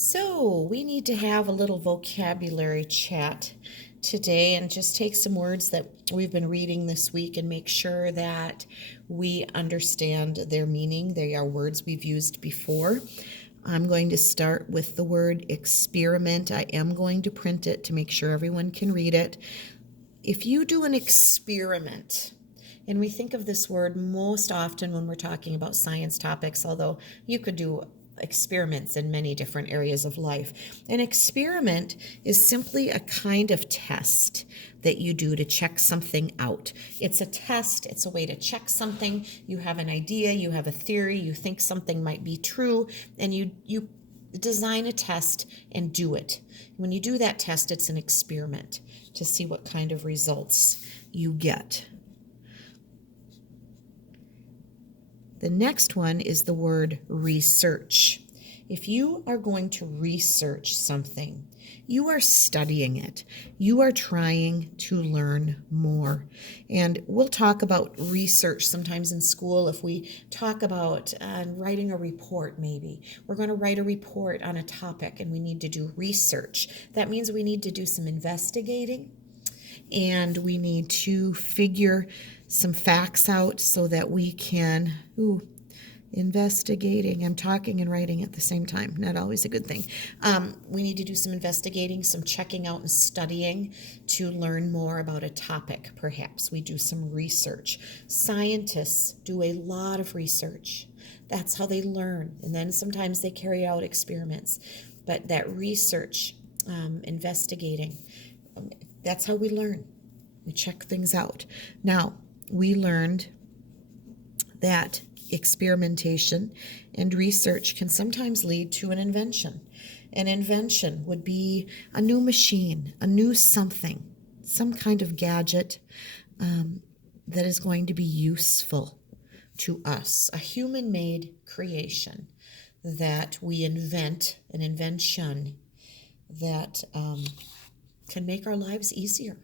So, we need to have a little vocabulary chat today and just take some words that we've been reading this week and make sure that we understand their meaning. They are words we've used before. I'm going to start with the word experiment. I am going to print it to make sure everyone can read it. If you do an experiment, and we think of this word most often when we're talking about science topics, although you could do experiments in many different areas of life. An experiment is simply a kind of test that you do to check something out. It's a test, it's a way to check something. You have an idea, you have a theory, you think something might be true, and you design a test and do it. When you do that test, it's an experiment to see what kind of results you get. The next one is the word research. If you are going to research something, you are studying it. You are trying to learn more. And we'll talk about research sometimes in school if we talk about writing a report, maybe. We're going to write a report on a topic and we need to do research. That means we need to do some investigating and we need to figure some facts out so that we can, investigating. I'm talking and writing at the same time. Not always a good thing. We need to do some investigating, some checking out and studying to learn more about a topic, perhaps. We do some research. Scientists do a lot of research. That's how they learn. And then sometimes they carry out experiments. But that research, investigating, that's how we learn. We check things out. Now, we learned that experimentation and research can sometimes lead to an invention. An invention would be a new machine, a new something, some kind of gadget that is going to be useful to us, a human-made creation that we invent, an invention that can make our lives easier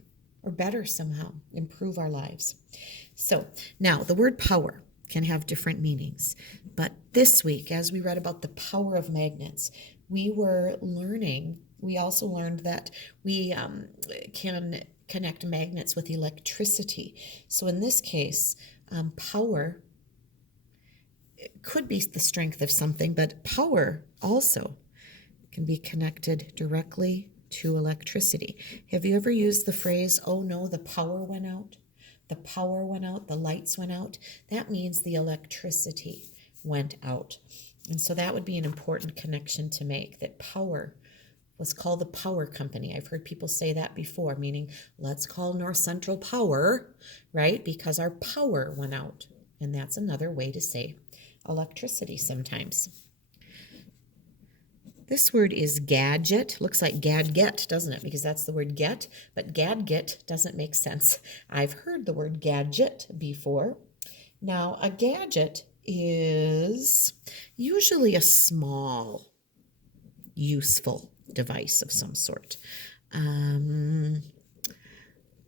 or better somehow, improve our lives. So now the word power can have different meanings. But this week, as we read about the power of magnets, we also learned that we can connect magnets with electricity. So in this case, power could be the strength of something, but power also can be connected directly to electricity. Have you ever used the phrase, "Oh no, the power went out"? The power went out, the lights went out. That means the electricity went out. And so that would be an important connection to make, that power was called the power company. I've heard people say that before, meaning let's call North Central Power, right? Because our power went out. And that's another way to say electricity sometimes. This word is gadget. Looks like gadget, doesn't it? Because that's the word get, but gadget doesn't make sense. I've heard the word gadget before. Now, a gadget is usually a small, useful device of some sort. A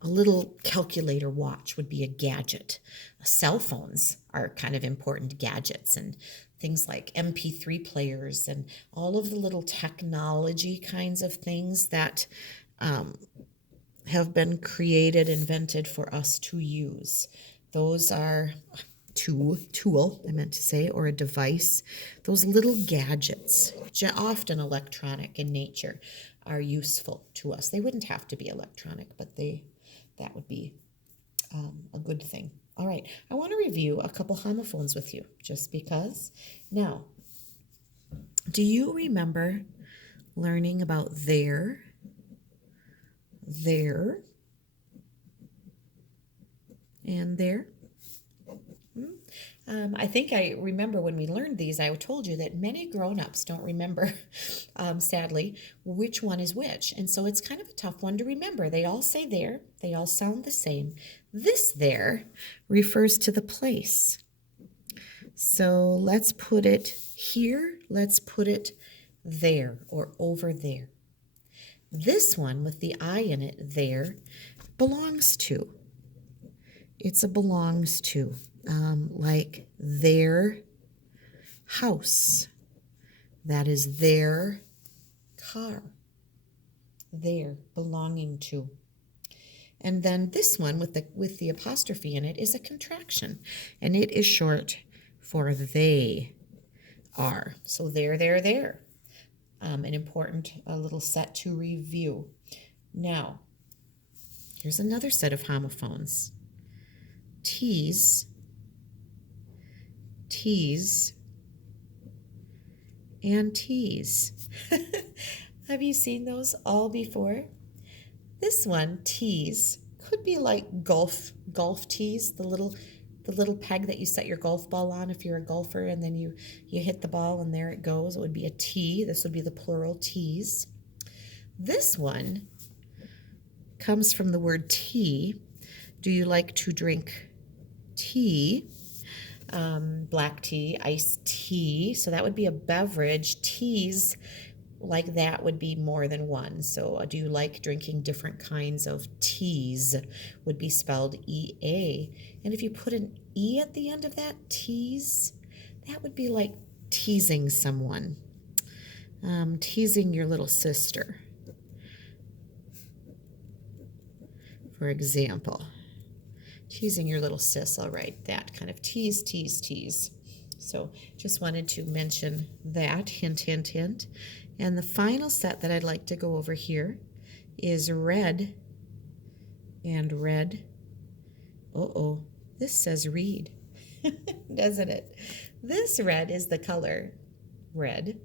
little calculator watch would be a gadget. Cell phones are kind of important gadgets, and things like MP3 players and all of the little technology kinds of things that have been created, invented for us to use. Those are tool, I meant to say, or a device. Those little gadgets, often electronic in nature, are useful to us. They wouldn't have to be electronic, but that would be a good thing. All right, I want to review a couple homophones with you, just because. Now, do you remember learning about there, and there? I think I remember when we learned these, I told you that many grown-ups don't remember, sadly, which one is which. And so it's kind of a tough one to remember. They all say there. They all sound the same. This there refers to the place. So let's put it here. Let's put it there or over there. This one with the I in it, there, belongs to. It's a belongs to. Like their house. That is their car. There, belonging to. And then this one with the apostrophe in it is a contraction, and it is short for they are. So there. An important little set to review. Now, here's another set of homophones. T's, T's, and T's. Have you seen those all before? This one, T's, could be like golf tees, the little peg that you set your golf ball on if you're a golfer, and then you hit the ball and there it goes. It would be a tee. This would be the plural, tees. This one comes from the word tea. Do you like to drink tea? Black tea, iced tea. So that would be a beverage. Teas like that would be more than one. So do you like drinking different kinds of teas? Would be spelled E-A. And if you put an E at the end of that, teas, that would be like teasing someone. Teasing your little sister, for example. Teasing your little sis, all right, that kind of tease. So just wanted to mention that, hint, hint, hint. And the final set that I'd like to go over here is red and red. Uh-oh, this says read, doesn't it? This red is the color red.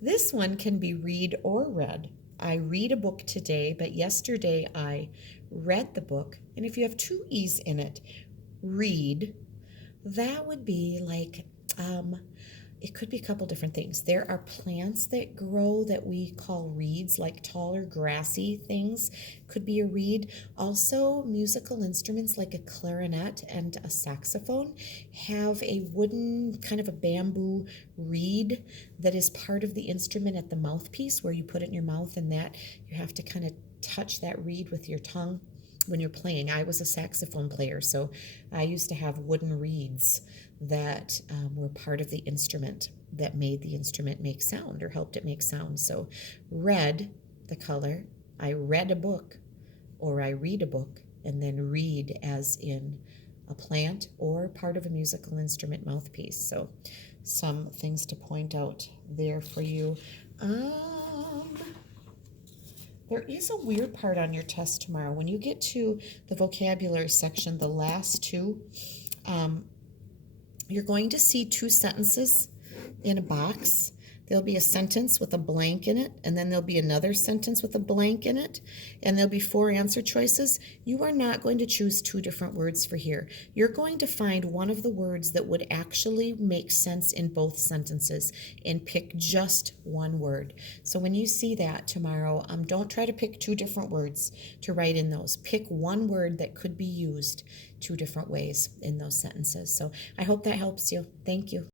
This one can be read or read. I read a book today, but yesterday I read the book. And if you have two E's in it, read, that would be like, it could be a couple different things. There are plants that grow that we call reeds, like taller, grassy things. Could be a reed. Also, musical instruments like a clarinet and a saxophone have a wooden, kind of a bamboo reed that is part of the instrument at the mouthpiece where you put it in your mouth, and that you have to kind of touch that reed with your tongue when you're playing. I was a saxophone player, so I used to have wooden reeds that were part of the instrument that made the instrument make sound or helped it make sound. So read, the color, I read a book, or I read a book, and then reed as in a plant or part of a musical instrument mouthpiece. So some things to point out there for you. There is a weird part on your test tomorrow. When you get to the vocabulary section, the last two, you're going to see two sentences in a box. There'll be a sentence with a blank in it, and then there'll be another sentence with a blank in it, and there'll be 4 answer choices. You are not going to choose 2 different words for here. You're going to find one of the words that would actually make sense in both sentences and pick just one word. So when you see that tomorrow, don't try to pick 2 different words to write in those. Pick one word that could be used 2 different ways in those sentences. So I hope that helps you. Thank you.